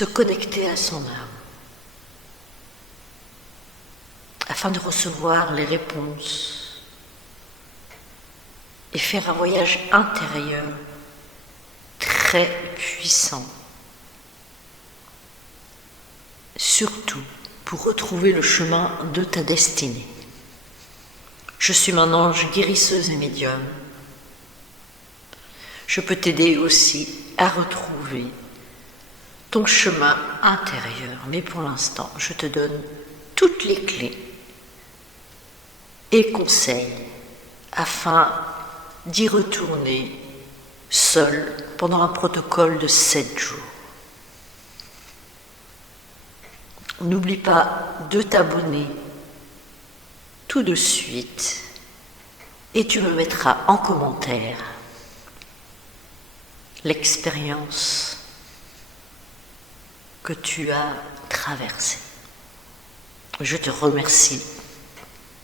se connecter à son âme, afin de recevoir les réponses et faire un voyage intérieur très puissant, surtout pour retrouver le chemin de ta destinée. Je suis mon ange guérisseuse et médium. Je peux t'aider aussi à retrouver ton chemin intérieur, mais pour l'instant, je te donne toutes les clés et conseils afin d'y retourner seul pendant un protocole de 7 jours. N'oublie pas de t'abonner tout de suite et tu me mettras en commentaire l'expérience que tu as traversée. Je te remercie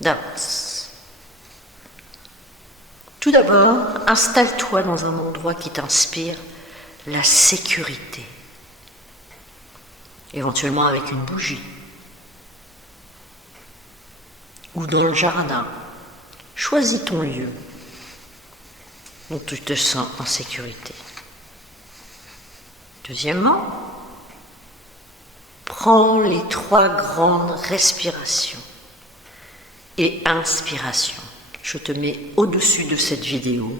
d'avance. Tout d'abord, installe-toi dans un endroit qui t'inspire la sécurité, éventuellement avec une bougie, ou dans le jardin. Choisis ton lieu où tu te sens en sécurité. Deuxièmement, prends les 3 grandes respirations et inspirations. Je te mets au-dessus de cette vidéo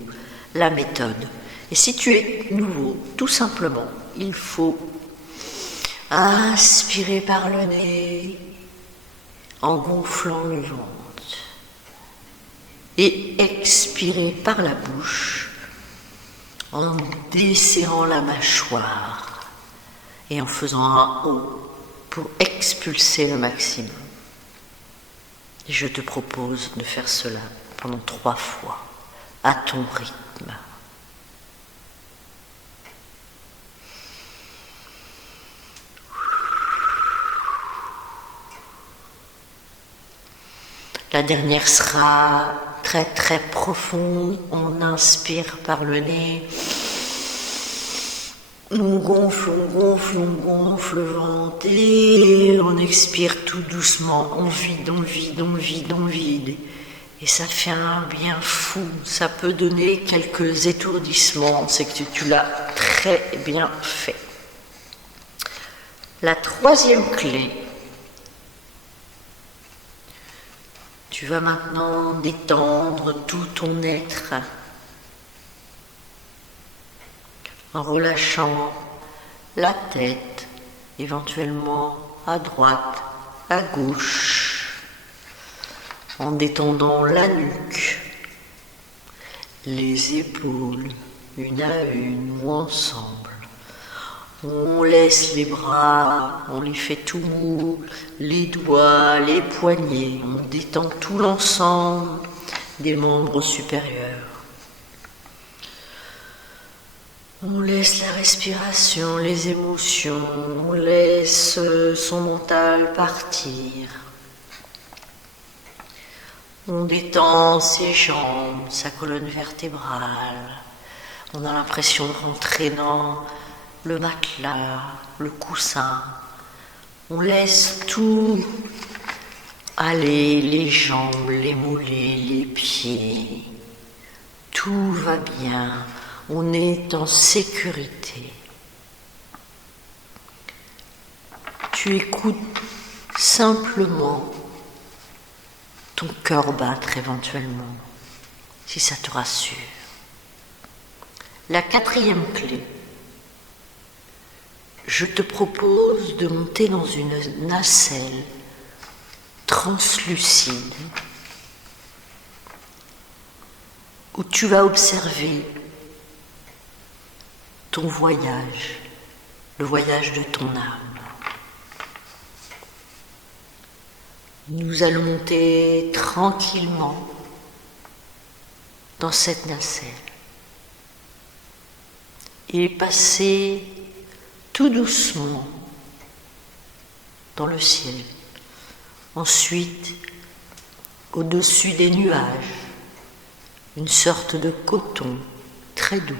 la méthode. Et si tu es nouveau, tout simplement, il faut inspirer par le nez en gonflant le ventre et expirer par la bouche en desserrant la mâchoire et en faisant un O pour expulser le maximum. Et je te propose de faire cela pendant 3 fois, à ton rythme. La dernière sera très très profonde. On inspire par le nez. On gonfle le ventre et on expire tout doucement. On vide, on vide, on vide, on vide. Et ça fait un bien fou. Ça peut donner quelques étourdissements. C'est que tu l'as très bien fait. La 3e clé. Tu vas maintenant détendre tout ton être en relâchant la tête, éventuellement à droite, à gauche, en détendant la nuque, les épaules, une à une ou ensemble. On laisse les bras, on les fait tout mou, les doigts, les poignets, on détend tout l'ensemble des membres supérieurs. On laisse la respiration, les émotions, on laisse son mental partir. On détend ses jambes, sa colonne vertébrale. On a l'impression de rentrer dans le matelas, le coussin. On laisse tout aller, les jambes, les mollets, les pieds. Tout va bien. On est en sécurité. Tu écoutes simplement ton cœur battre éventuellement, si ça te rassure. La 4e clé. Je te propose de monter dans une nacelle translucide où tu vas observer ton voyage, le voyage de ton âme. Nous allons monter tranquillement dans cette nacelle et passer tout doucement dans le ciel. Ensuite, au-dessus des nuages, une sorte de coton très doux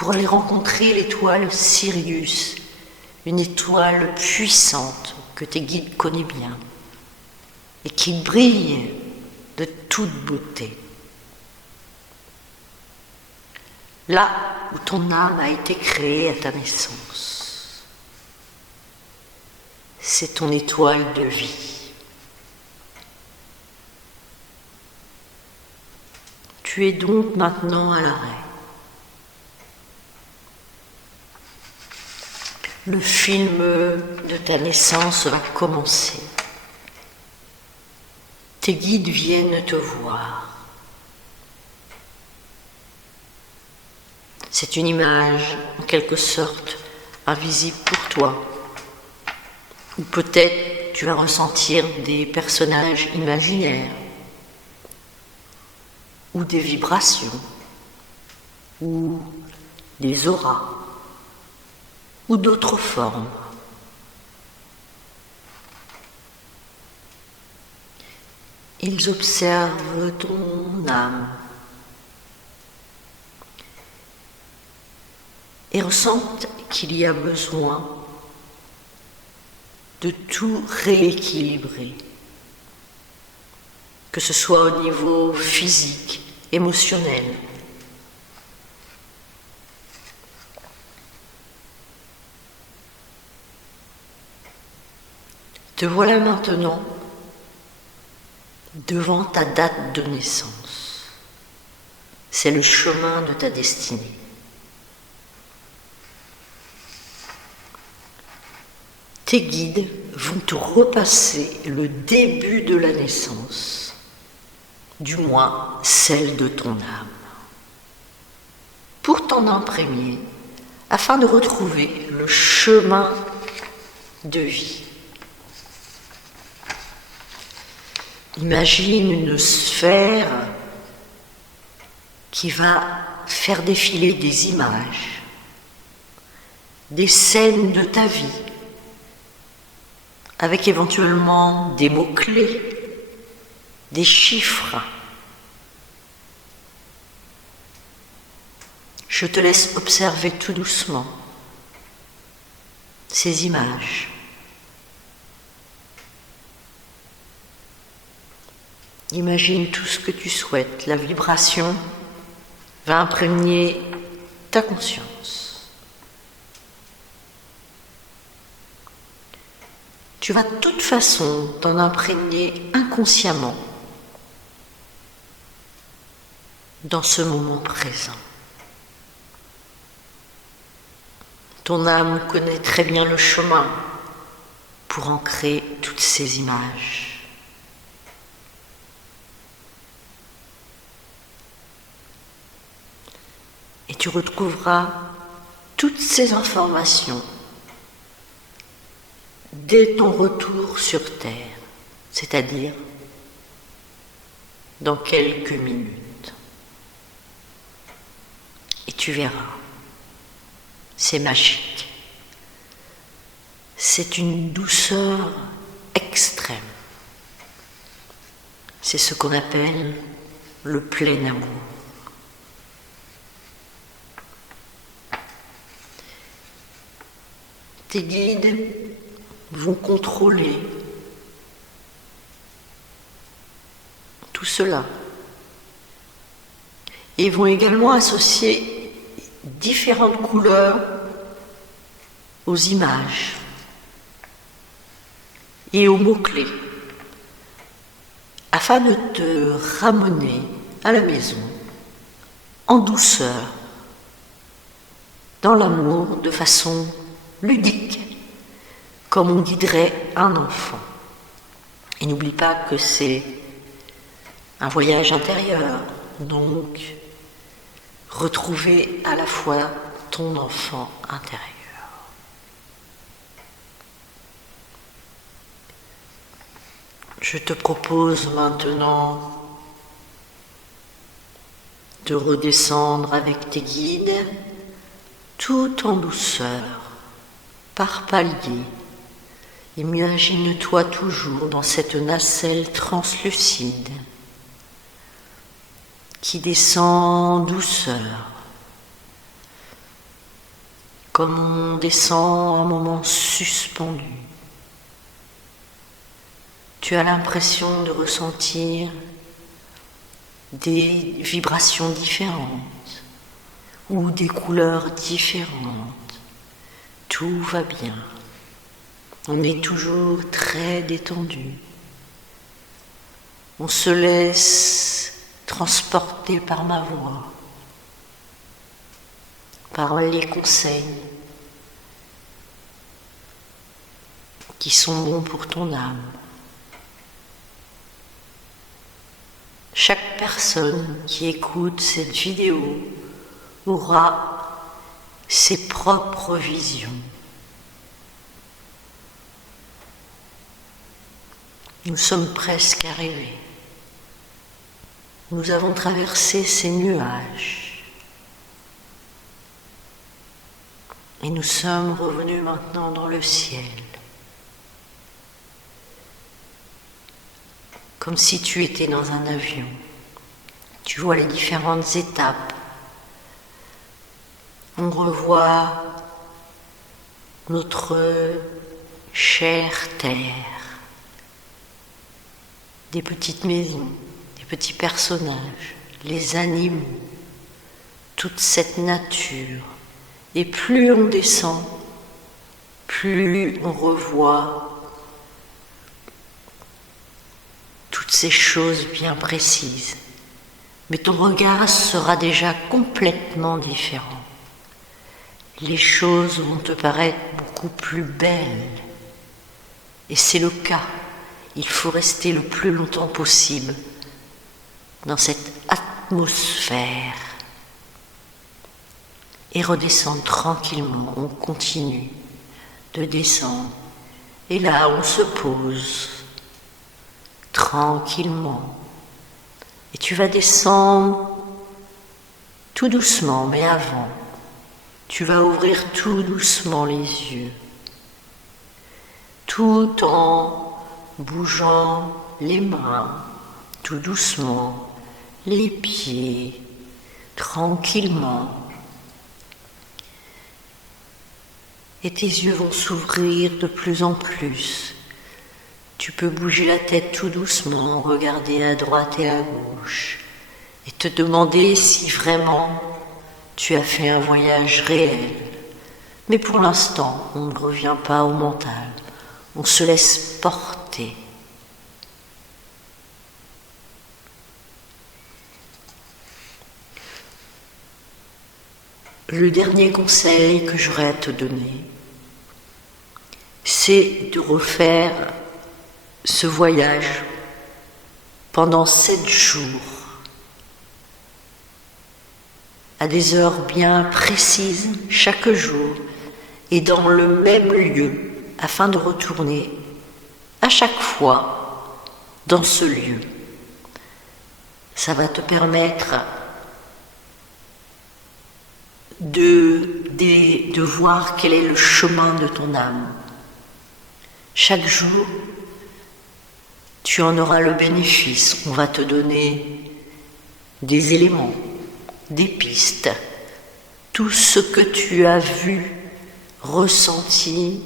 pour aller rencontrer l'étoile Sirius, une étoile puissante que tes guides connaissent bien et qui brille de toute beauté. Là où ton âme a été créée à ta naissance, c'est ton étoile de vie. Tu es donc maintenant à l'arrêt. Le film de ta naissance va commencer. Tes guides viennent te voir. C'est une image, en quelque sorte, invisible pour toi. Ou peut-être tu vas ressentir des personnages imaginaires, ou des vibrations, ou des auras, ou d'autres formes. Ils observent ton âme et ressentent qu'il y a besoin de tout rééquilibrer, que ce soit au niveau physique, émotionnel. Te voilà maintenant devant ta date de naissance. C'est le chemin de ta destinée. Tes guides vont te repasser le début de la naissance, du moins celle de ton âme, pour t'en imprégner, afin de retrouver le chemin de vie. Imagine une sphère qui va faire défiler des images, des scènes de ta vie, avec éventuellement des mots-clés, des chiffres. Je te laisse observer tout doucement ces images. Imagine tout ce que tu souhaites. La vibration va imprégner ta conscience. Tu vas de toute façon t'en imprégner inconsciemment dans ce moment présent. Ton âme connaît très bien le chemin pour ancrer toutes ces images. Et tu retrouveras toutes ces informations dès ton retour sur Terre, c'est-à-dire dans quelques minutes. Et tu verras, c'est magique. C'est une douceur extrême. C'est ce qu'on appelle le plein amour. Tes guides vont contrôler tout cela et vont également associer différentes couleurs aux images et aux mots-clés afin de te ramener à la maison en douceur, dans l'amour, de façon ludique, comme on guiderait un enfant. Et n'oublie pas que c'est un voyage intérieur, donc retrouver à la fois ton enfant intérieur. Je te propose maintenant de redescendre avec tes guides tout en douceur, par paliers. Imagine-toi toujours dans cette nacelle translucide qui descend en douceur comme on descend un moment suspendu. Tu as l'impression de ressentir des vibrations différentes ou des couleurs différentes. Tout va bien. On est toujours très détendu. On se laisse transporter par ma voix, par les conseils qui sont bons pour ton âme. Chaque personne qui écoute cette vidéo aura ses propres visions. Nous sommes presque arrivés. Nous avons traversé ces nuages. Et nous sommes revenus maintenant dans le ciel. Comme si tu étais dans un avion. Tu vois les différentes étapes. On revoit notre chère terre. Des petites maisons, des petits personnages, les animaux, toute cette nature. Et plus on descend, plus on revoit toutes ces choses bien précises. Mais ton regard sera déjà complètement différent. Les choses vont te paraître beaucoup plus belles. Et c'est le cas. Il faut rester le plus longtemps possible dans cette atmosphère et redescendre tranquillement. On continue de descendre. Et là, on se pose tranquillement. Et tu vas descendre tout doucement, mais avant, tu vas ouvrir tout doucement les yeux, tout en bougeant les mains, tout doucement, les pieds, tranquillement. Et tes yeux vont s'ouvrir de plus en plus. Tu peux bouger la tête tout doucement, regarder à droite et à gauche, et te demander si vraiment tu as fait un voyage réel. Mais pour l'instant, on ne revient pas au mental. On se laisse porter. Le dernier conseil que j'aurais à te donner, c'est de refaire ce voyage pendant 7 jours, à des heures bien précises chaque jour et dans le même lieu, afin de retourner à chaque fois dans ce lieu. Ça va te permettre de voir quel est le chemin de ton âme. Chaque jour, tu en auras le bénéfice. On va te donner des éléments, des pistes, tout ce que tu as vu, ressenti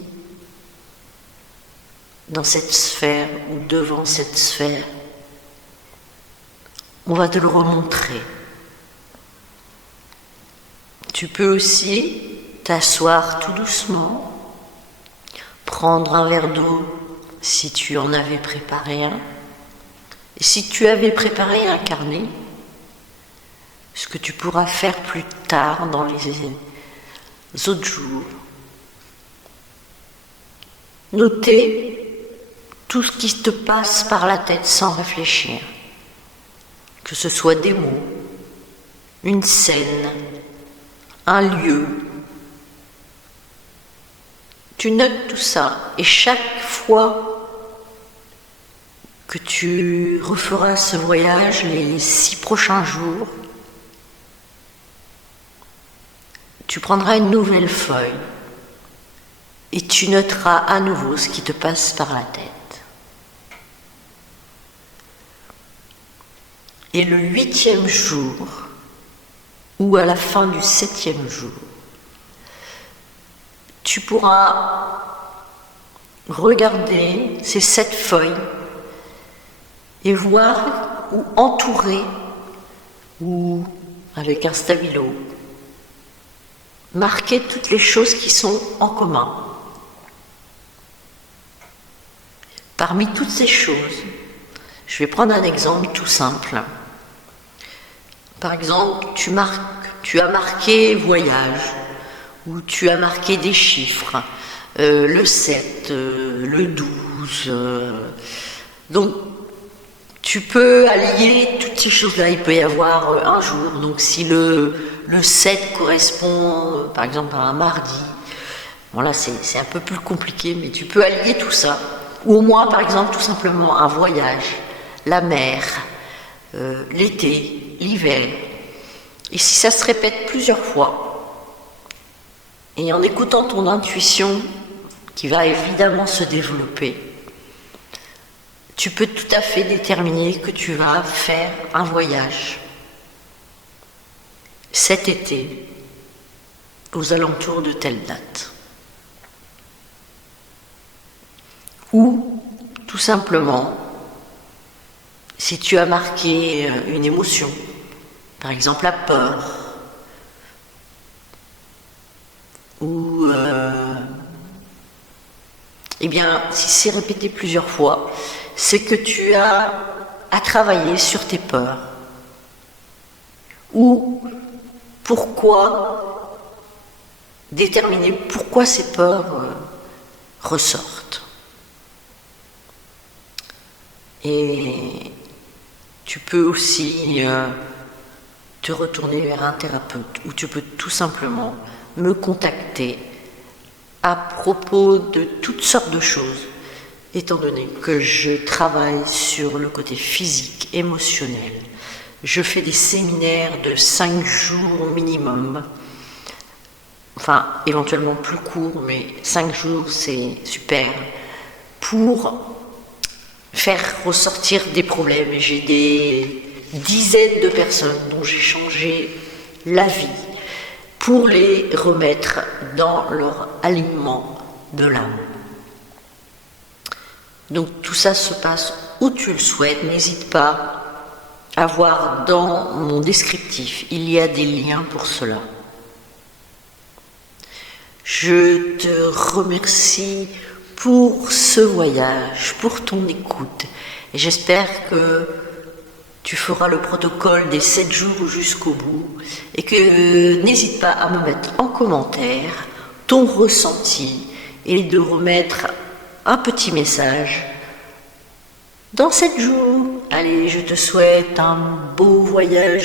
dans cette sphère ou devant cette sphère. On va te le remontrer. Tu peux aussi t'asseoir tout doucement, prendre un verre d'eau si tu en avais préparé un. Et si tu avais préparé un carnet, ce que tu pourras faire plus tard dans les autres jours, noter tout ce qui te passe par la tête sans réfléchir, que ce soit des mots, une scène, un lieu. Tu notes tout ça et chaque fois que tu referas ce voyage, les 6 prochains jours, tu prendras une nouvelle feuille et tu noteras à nouveau ce qui te passe par la tête. Et le 8e jour, ou à la fin du 7e jour, pourras regarder ces 7 feuilles et voir ou entourer ou avec un stabilo marquer toutes les choses qui sont en commun. Parmi toutes ces choses, je vais prendre un exemple tout simple. Par exemple, tu as marqué voyage, ou tu as marqué des chiffres, le 7, le 12. Donc, tu peux allier toutes ces choses-là. Il peut y avoir un jour, donc si le 7 correspond, par exemple, à un mardi, voilà, c'est un peu plus compliqué, mais tu peux allier tout ça. Ou au moins, par exemple, tout simplement un voyage, la mer, l'été, l'hiver. Et si ça se répète plusieurs fois, et en écoutant ton intuition, qui va évidemment se développer, tu peux tout à fait déterminer que tu vas faire un voyage cet été, aux alentours de telle date. Ou, tout simplement, si tu as marqué une émotion, par exemple la peur, ou eh bien, si c'est répété plusieurs fois, c'est que tu as à travailler sur tes peurs. Ou pourquoi, déterminer pourquoi ces peurs ressortent. Et tu peux aussi te retourner vers un thérapeute, ou tu peux tout simplement me contacter à propos de toutes sortes de choses, étant donné que je travaille sur le côté physique, émotionnel. Je fais des séminaires de 5 jours minimum, enfin éventuellement plus court, mais 5 jours c'est super, pour faire ressortir des problèmes. Et j'ai des dizaines de personnes dont j'ai changé la vie pour les remettre dans leur alignement de l'âme. Donc tout ça se passe où tu le souhaites. N'hésite pas à voir dans mon descriptif, il y a des liens pour cela. Je te remercie pour ce voyage, pour ton écoute, et j'espère que tu feras le protocole des 7 jours jusqu'au bout, et que n'hésite pas à me mettre en commentaire ton ressenti et de remettre un petit message dans 7 jours. Allez, je te souhaite un beau voyage.